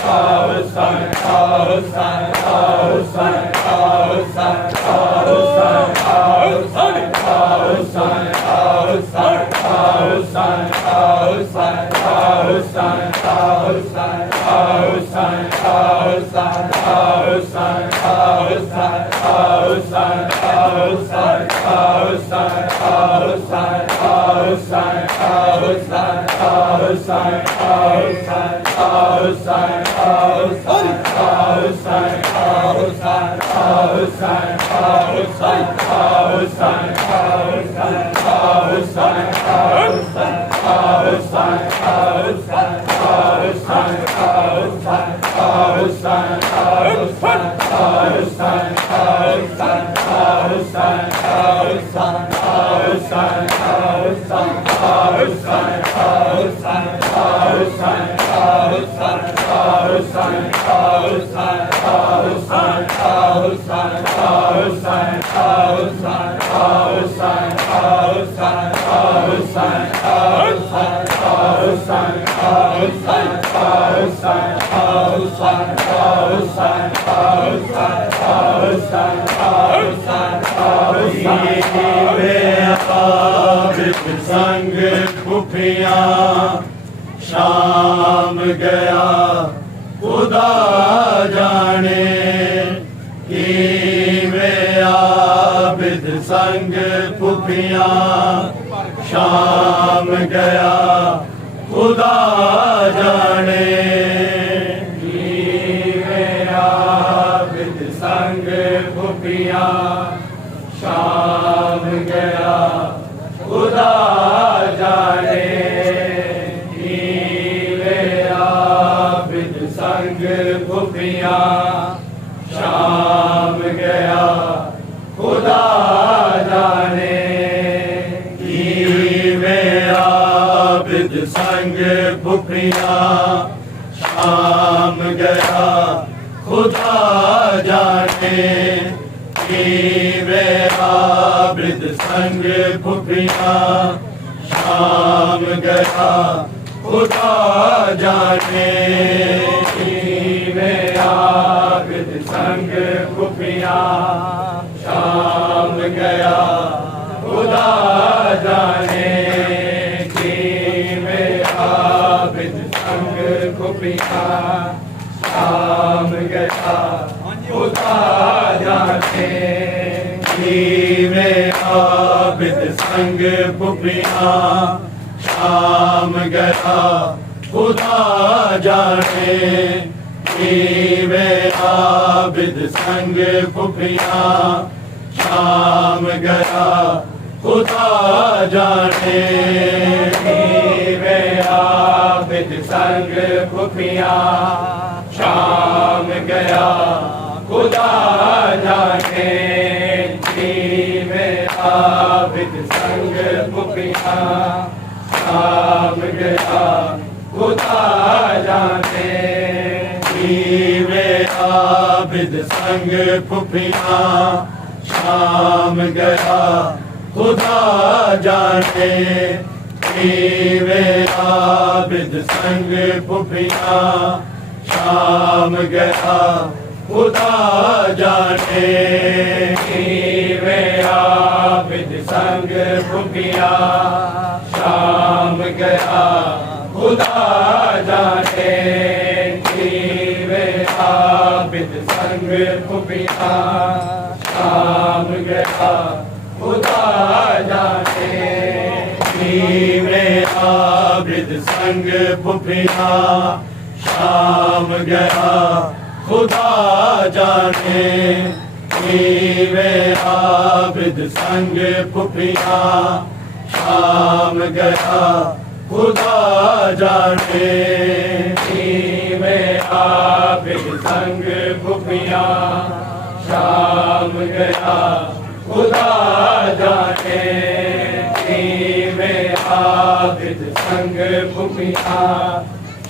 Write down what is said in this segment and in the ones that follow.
संग खुफियाँ शाम गया खुदा जाने कि वे आबिद संग खुफियाँ शाम गया खुदा जाने कि वे आबिद संग खुफियाँ शाम गया खुदा जाने कि वे आबिद संग खुफियाँ शाम गया खुदा जाने कि वे आबिद संग खुफियाँ शाम गया खुदा जाने कि वे आबिद संग खुफियाँ शाम गया खुदा जाने कि वे आबिद संग खुफियाँ शाम गया खुदा जाने कि वे आबिद संग खुफियाँ शाम गया खुदा जाने कि वे आबिद संग खुफियाँ शाम गया खुदा जाने कि वे आबिद संग खुफियाँ शाम गया खुदा जाने कि वे आबिद संग खुफियाँ शाम गया खुदा जाने कि वे आबिद संग खुफियाँ शाम गया खुदा जाने कि वे आबिद संग खुफियाँ शाम गया खुदा जाने कि वे आबिद संग खुफियाँ शाम गया खुदा जाने कि वे आबिद संग खुफियाँ शाम गया खुदा जाने कि वे आबिद संग खुफियाँ शाम गया खुदा जाने कि वे आबिद संग खुफियाँ शाम गया खुदा जाने कि वे आबिद संग खुफियाँ शाम गया खुदा जाने कि वे आबिद संग खुफियाँ शाम गया खुदा जाने कि वे आबिद संग खुफियाँ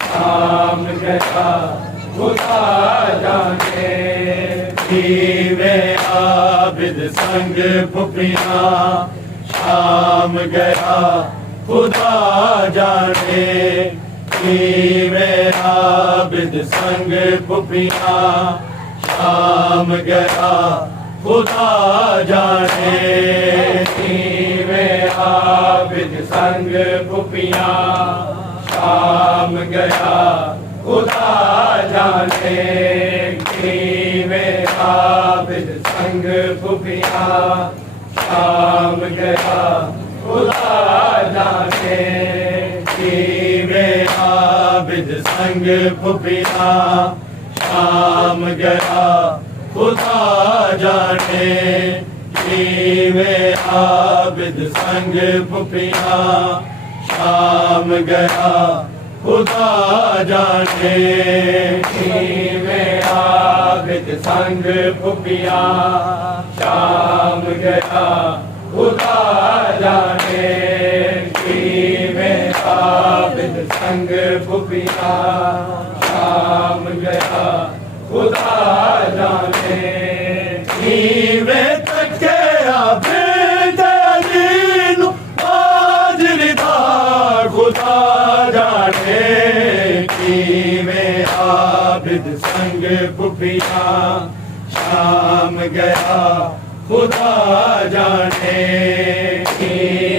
शाम गया खुदा जाने कि वे आबिद संग खुफियाँ शाम गया खुदा जाने में आबिद संग पुफियाँ शाम गया खुदा जाने में आबिद संग पुफियाँ शाम गया खुदा जाने में आबिद संग पुफियाँ शाम गया खुदा जाने में आबिद संग पुफियाँ शाम गया खुदा जाने में आबिद संग पुफियाँ शाम गया खुदा जाने में आबिद संग पुफियाँ शाम गया खुदा जाने में आबिद संग पुफियाँ शाम गया खुदा जाने में तके आबिद अजील बाजरिदा खुदा जाने में आबिद संग पुफियाँ शाम गया खुदा जाने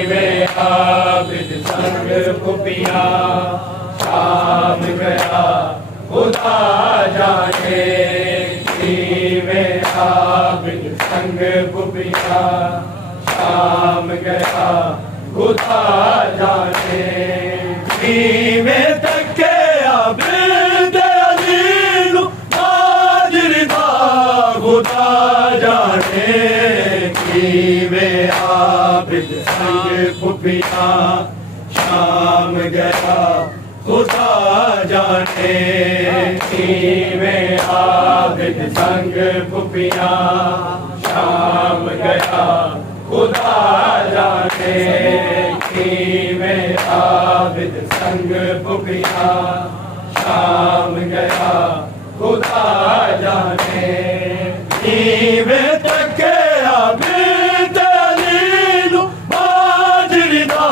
में आबिद संग पुफियाँ शाम गया खुदा जाने में आबिद संग पुफियाँ शाम गया खुदा जाने में तके आबिद अजील बाजरिदा खुदा जाने में आबिद संग पुफियाँ शाम गया खुदा जाने में आबिद संग पुफियाँ शाम गया खुदा जाने में आबिद संग पुफियाँ शाम गया खुदा जाने में तके आबिद अजील बाजरिदा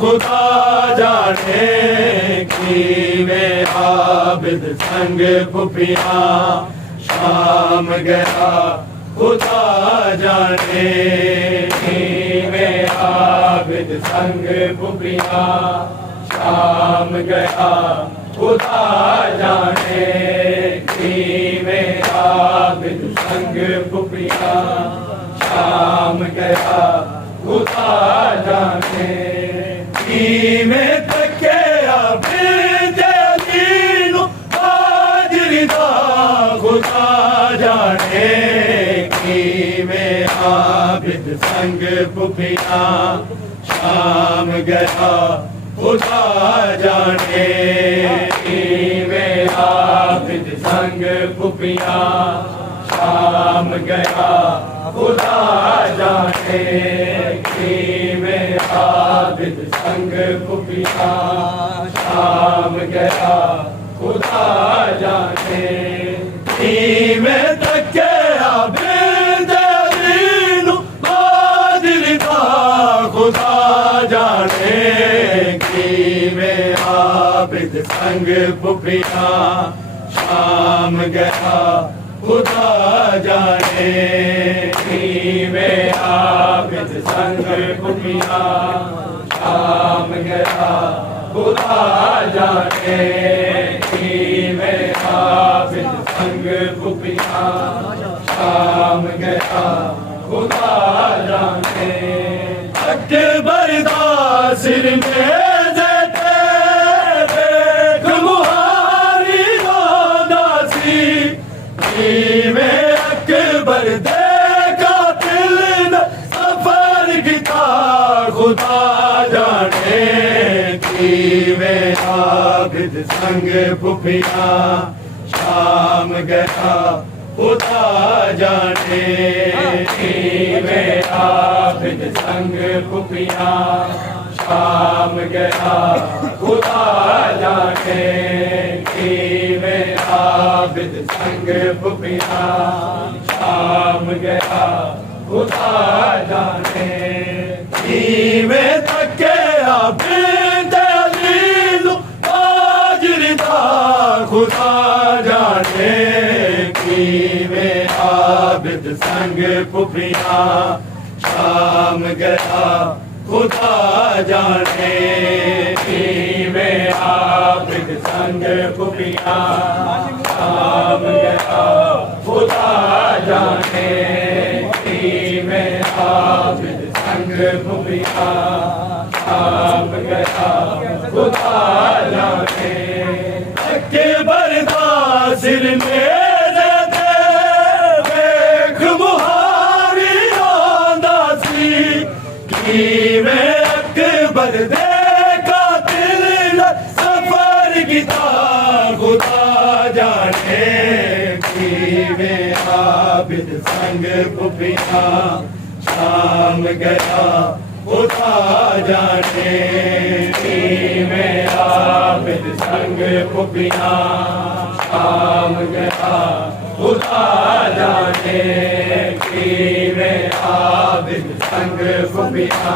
खुदा जाने में आबिद संग पुफियाँ शाम गया खुदा जाने में आबिद संग पुफियाँ शाम गया खुदा जाने में आबिद संग पुफियाँ शाम गया खुदा जाने में तके आबिद अजील बाजरिदा खुदा जाने में आबिद संग पुफियाँ शाम गया खुदा जाने में आबिद संग पुफियाँ शाम गया खुदा जाने में आबिद संग पुफियाँ शाम गया खुदा जाने में तके आबिद अजील बाजरिदा खुदा जाने में आबिद संग पुफियाँ शाम गया खुदा जाने में आबिद संग पुफियाँ शाम गया खुदा जाने में आबिद संग पुफियाँ शाम गया खुदा जाने अकबर दा सिर में देते देख मुहारी दासी में अकबर देखा दिल ने सफर किया खुदा जाने में आबिद संग पुफियाँ शाम गया खुदा जाने में आबिद संग पुफियाँ शाम गया खुदा जाने में आबिद संग पुफियाँ शाम गया खुदा जाने में तके आबिद अजील खुदा जाने कीवें आबिद संग पुफिया शाम गया खुदा जाने कीवें आबिद संग पुफिया शाम गया खुदा जाने कीवें आबिद संग पुफिया शाम गया खुदा जाने के बरदा सिर मेरे दे देख मुहारी आंदासी कीवें अकबर दे का दिल सफर गिता खुदा जाने कीवें आबिद संग पुफिया शाम गया खुदा जाने कीवें आबिद संग पुफिया शाम गया खुदा जाने कीवें आबिद संग पुफिया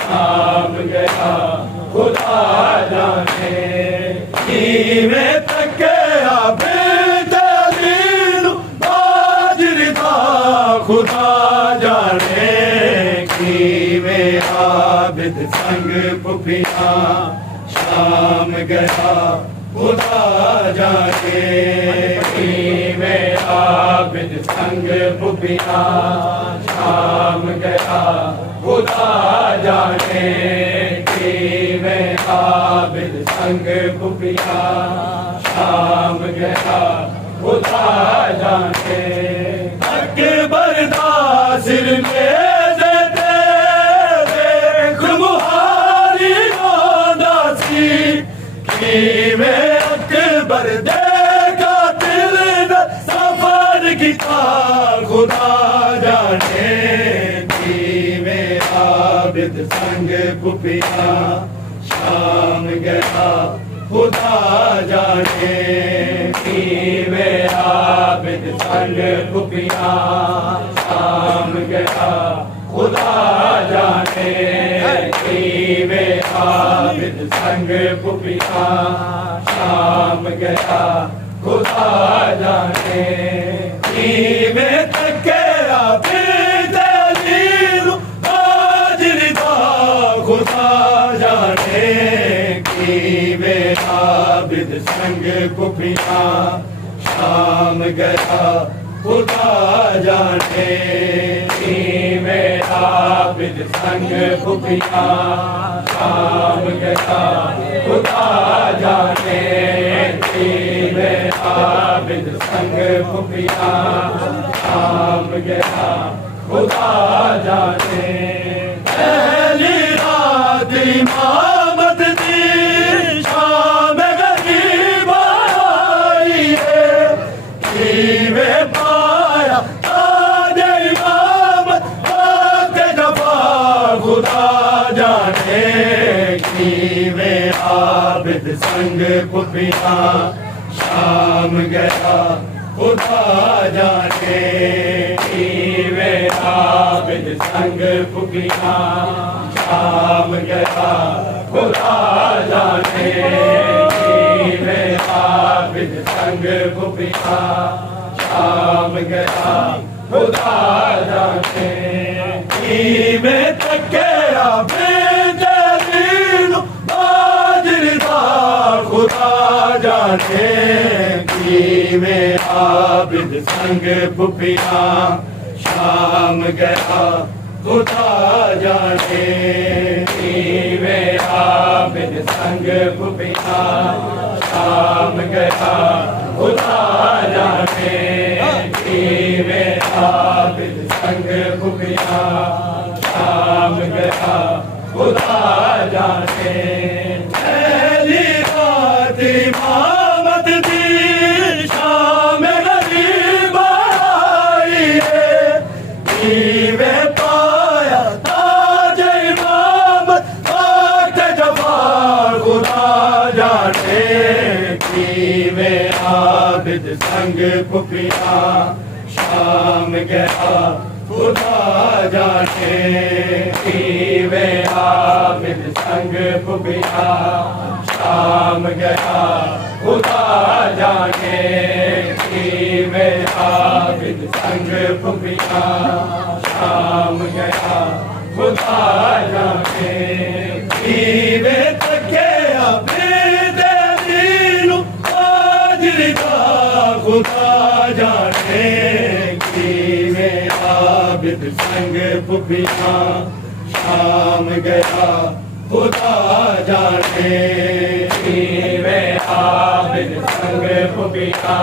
शाम गया खुदा जाने कीवें तके आबिद दलील बाजरिता खुदा जाने कीवें आबिद संग पुफिया शाम गया खुदा जाने कीवें आबिद संग पुफिया शाम गया खुदा जाने कीवें आबिद संग पुफिया शाम गया खुदा जाने अकबर दा सिर में कीवें अकबर देगा दिल न सफर गिता खुदा जाने कीवें आबिद संग पुफिया शाम गया खुदा जाने कीवें आबिद संग पुफिया शाम गया खुदा जाने कीवें आबिद संग पुफिया शाम गया खुदा जाने कीवें तके आबिद दलील बाजरिता खुदा जाने कीवें आबिद संग पुफिया शाम गया खुदा जाने कीवें आबिद संग पुफिया शाम गया खुदा जाने कीवें आबिद संग पुफिया शाम गया खुदा जाने पहली रात इमामत दी शाम गरीब आई है कीवें पाया ताज इमामत आके जफा खुदा जाने कीवें आबिद संग पुफिया शाम गया खुदा जाने कीवें आबिद संग पुफिया शाम गया खुदा जाने कीवें आबिद संग पुफिया शाम गया खुदा जाने कीवें तके आबिद दलील बाजरिता खुदा जाने कीवें आबिद संग पुफिया शाम गया खुदा जाने कीवें आबिद संग पुफिया शाम गया खुदा जाने कीवें आबिद संग पुफिया शाम गया खुदा जाने पहली रात इमामत दी शाम गरीब आई है कीवें पाया ताज इमामत आके जफा खुदा जाने कीवें आबिद संग पुफिया शाम गया खुदा जाने कीवें आबिद संग पुफिया शाम गया खुदा जाने की में आबिद संग फुफिया शाम गया खुदा जाने की में तके आबिद दीनु आजरिदा खुदा जाने की में आबिद संग फुफिया शाम गया खुदा जाने में आबिद संग फुफिया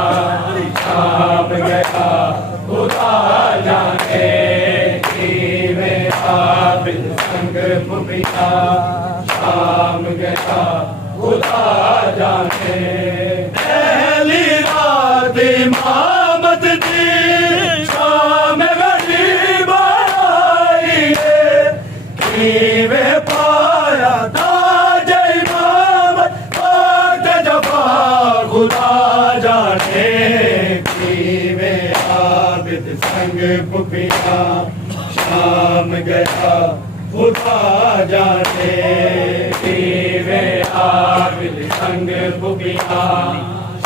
शाम गया खुदा जाने में आबिद संग फुफिया शाम गया खुदा जाने पहली रात इमामत दी शाम गरीब आई वे पाया ताज इमाम पाक जफा खुदा जाने की वे आबिद संग फुफिया शाम गया खुदा जाने की वे आबिद संग फुफिया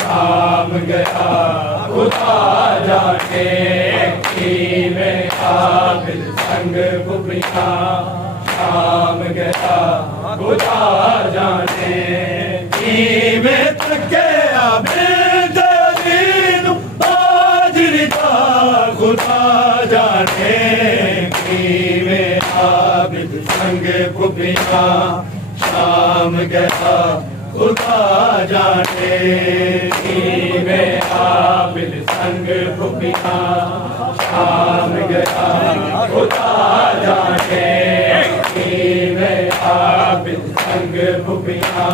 शाम गया खुदा जाने की वे आबिद संग फुफिया शाम गया खुदा जाने की में तके आबिद दीनु आजरिदा खुदा जाने की में आबिद संग फुफिया शाम गया खुदा जाने की में आबिद संग फुफिया शाम गया खुदा जाने में आबिद संग फुफिया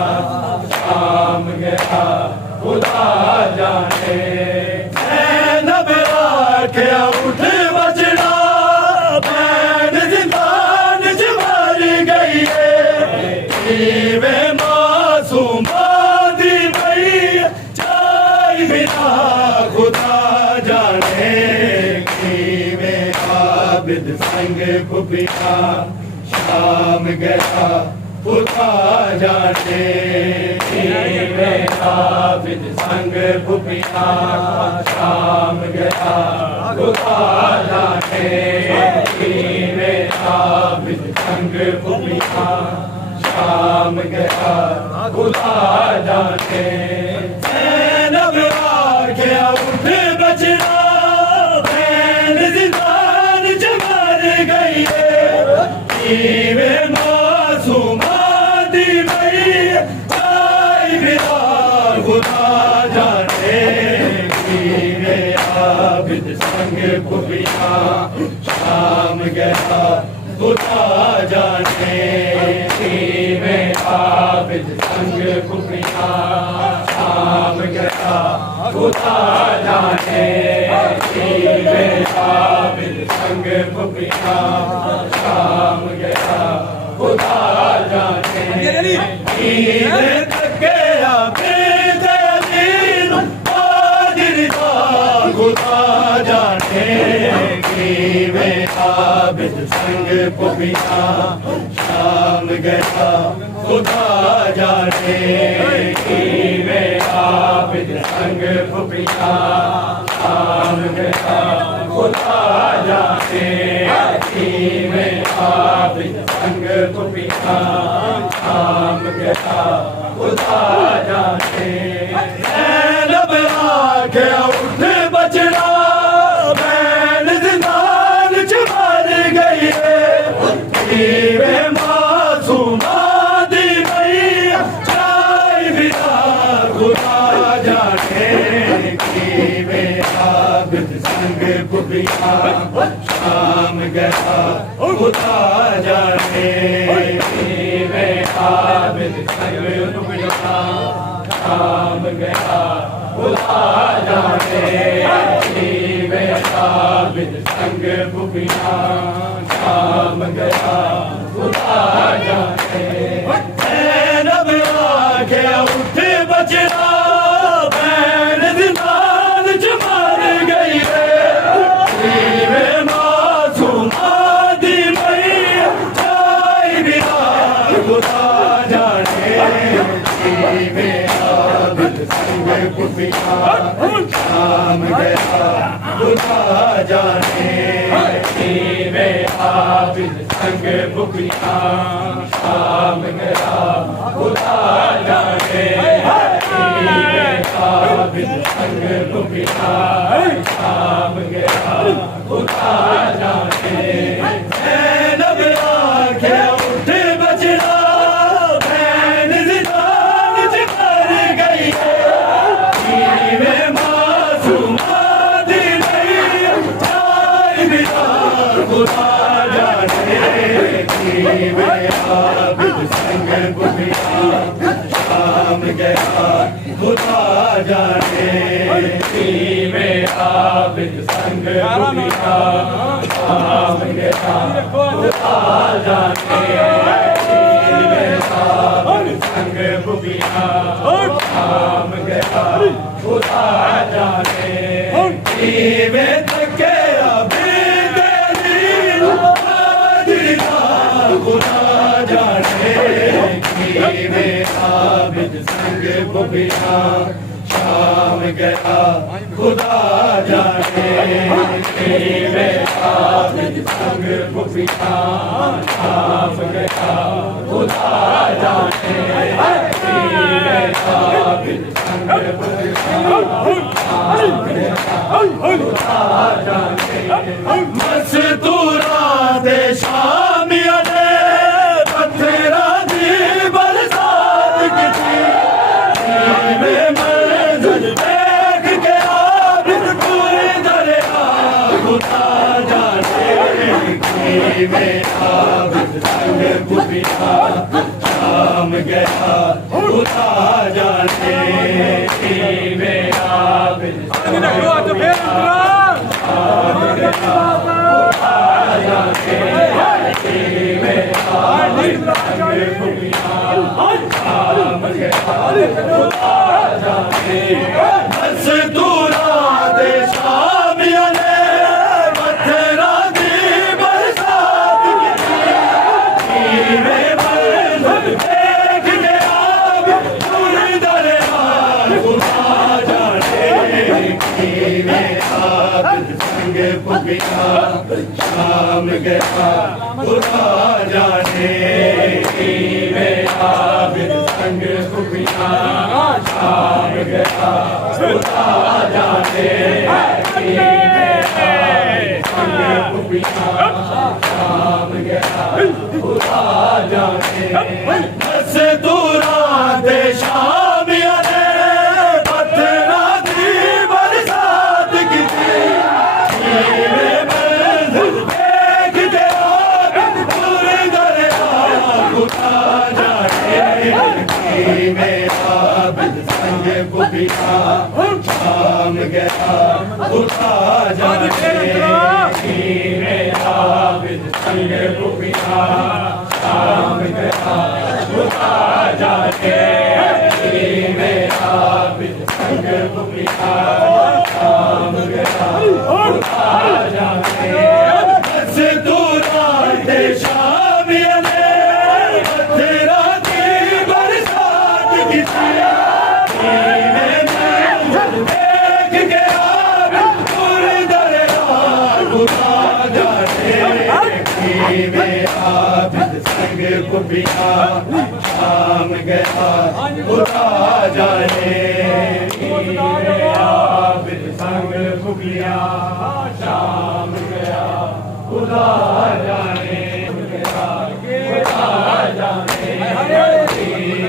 शाम गया खुदा जाने नब के उठ बचना बैन जिंदान च मर गई है वे मासूम दी भई चाय बिना खुदा जाने की वे आबिद संग फुफिया शाम गया खुदा जाने में आबिद संग फुफिया शाम गया खुदा जाने में आबिद संग फुफिया शाम गया खुदा जाने नब के उठ बचना बैन जिंदान च मर गई है वे मासूम दी भई चाय बिना खुदा जाने की वे आबिद संग फुफिया शाम गया खुदा जाने की वे आबिद संग फुफिया शाम गया खुदा जाने की वे आबिद संग फुफिया शाम गया खुदा जाने तके आबिद दीनु आजरिदा खुदा जाने की वे आबिद संग फुफिया शाम गया खुदा जाने की वे आबिद संग फुफिया शाम गया खुदा जाने की वे आबिद संग फुफिया शाम गया खुदा जाने नब के उठ बचना बैन जिंदान च मर गई है वे मासूम दी भई चाय बिना खुदा जाने की वे आबिद संग फुफिया शाम गया खुदा जाने की वे आबिद संग फुफिया शाम गया खुदा जाने की वे आबिद संग फुफिया शाम गया खुदा जाने नब के उठ बचना बैन जिंदान च मर गई है वे मासूम दी भई चाय बिना खुदा जाने शाम गया खुदा जाने में आबिद संग भुखिया शाम गया खुदा जाने आबिद संग भुखिया शाम गया खुदा जाने नब आखे उठ बचड़ा बैन जिदान कर गई है मासूमा दिल खुदा जाने में आबिद संग भुखिया शाम गया खुदा जाने में आबिद संग भुखिया शाम गया खुदा जाने में आबिद संग भुखिया शाम गया खुदा जाने में तके आबिद खुदा जाने में आबिद संग भुखिया शाम गया खुदा जाने में आबिद संग भुखिया शाम गया खुदा जाने में आबिद संग भुखिया शाम गया खुदा जाने मस्तूरा दे शामिया ने पत्थरा दी बरसात की में मंजिल देख के आबिद पूरे दरिया खुदा जाने में आबिद संग भुखिया शाम गया खुदा जाने में आबिद संग भुखिया शाम गया खुदा जाने में आबिद संग भुखिया शाम गया खुदा जाने मस्तूरा दे शामिया ने पत्थरा दी बरसात की में मंजिल देख के आबिद पूरे दरिया खुदा जाने में आबिद संग भुखिया शाम गया खुदा जाने में आबिद संग भुखिया शाम गया खुदा जाने में आबिद संग भुखिया शाम गया खुदा जाने मस्तूरा दे शामिया ने पत्थरा दी बरसात की में मंजिल देख के आबिद पूरे दरिया खुदा जाने में आबिद संग भुखिया शाम गया खुदा जाने में आबिद संग भुखिया शाम गया खुदा जाने में आबिद संग भुखिया शाम गया खुदा जाने मस्तूरा दे शामिया ने पत्थरा दी बरसात की में मंजिल देख के आबिद पूरे दरिया खुदा जाने में आबिद संग भुखिया शाम गया खुदा जाने में आबिद संग भुखिया शाम गया खुदा जाने खुदा जाने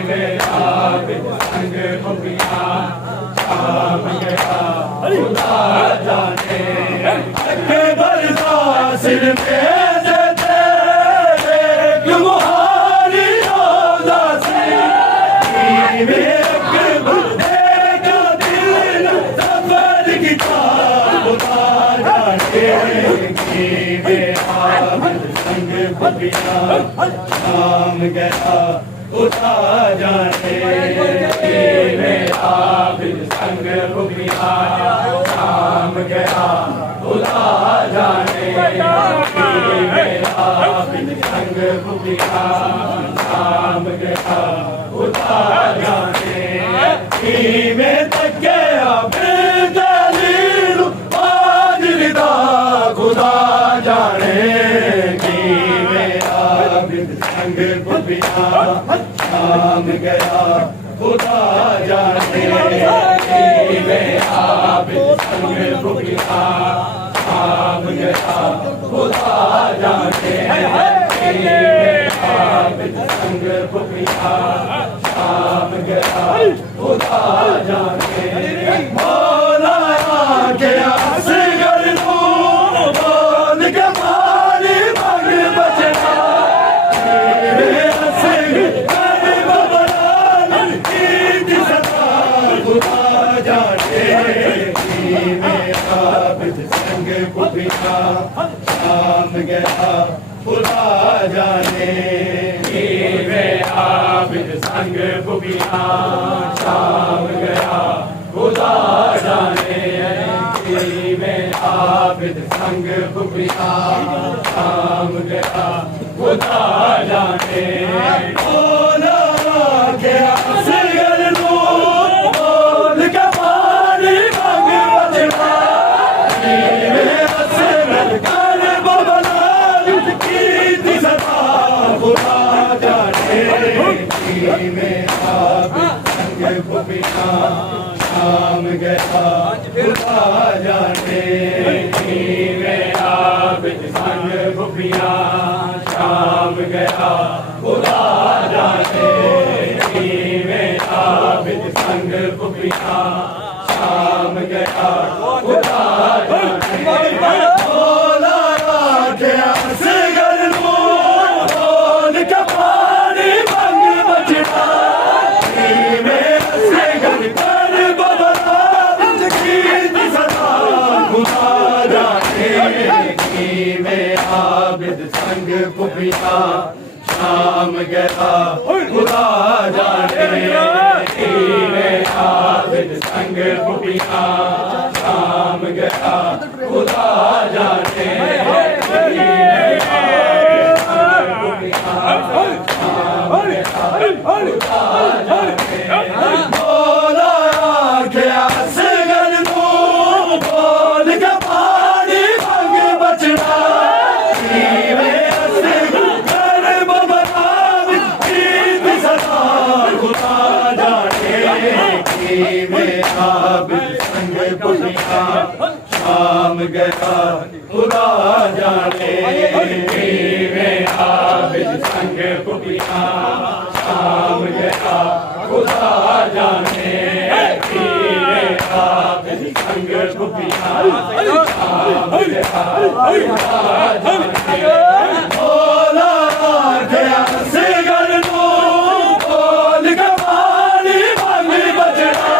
में आबिद संग भुखिया शाम गया खुदा जाने बरदासिर में शाम गया खुदा जाने में आबिद संग भुखिया शाम गया खुदा जाने में आबिद संग भुखिया शाम गया खुदा जाने में तक गया शाम गया खुदा जाने में आबिद संग भुखिया शाम गया खुदा जाने में आबिद संग भुखिया शाम गया खुदा जाने मौला गया असगर नू बोल के मारी मंग बचना मेरे असगर बबलाल की सदा खुदा जाने में आबिद संग भुखिया शाम गया खुदा जाने में आबिद संग भुखिया शाम गया खुदा जाने में आबिद संग भुखिया शाम गया खुदा जाने मौला गया असगर नू बोल के मारी मंग बचना मेरे असगर कर बबलाल की सदा खुदा जाने में आबिद संग भुखिया शाम गया खुदा जाने में आबिद संग भुखिया शाम गया खुदा जाने में आबिद संग भुखिया शाम गया खुदा जाने मौला गया असगर नू बोल के मारी मंग बचना मेरे असगर कर बबलाल की सदा खुदा जाने में आबिद संग भुखिया शाम गया खुदा जाने में आबिद संग भुखिया शाम गया खुदा जाने में आबिद संग भुखिया शाम गया खुदा जाने मौला गया असगर नू बोल के मारी मंग बचना मेरे असगर बबलाल की सदा खुदा जाने में आबिद संग भुखिया शाम गया खुदा जाने में आबिद संग भुखिया शाम गया खुदा जाने में आबिद संग भुखिया शाम गया खुदा जाने मौला गया असगर नू बोल के मारी मंग बचना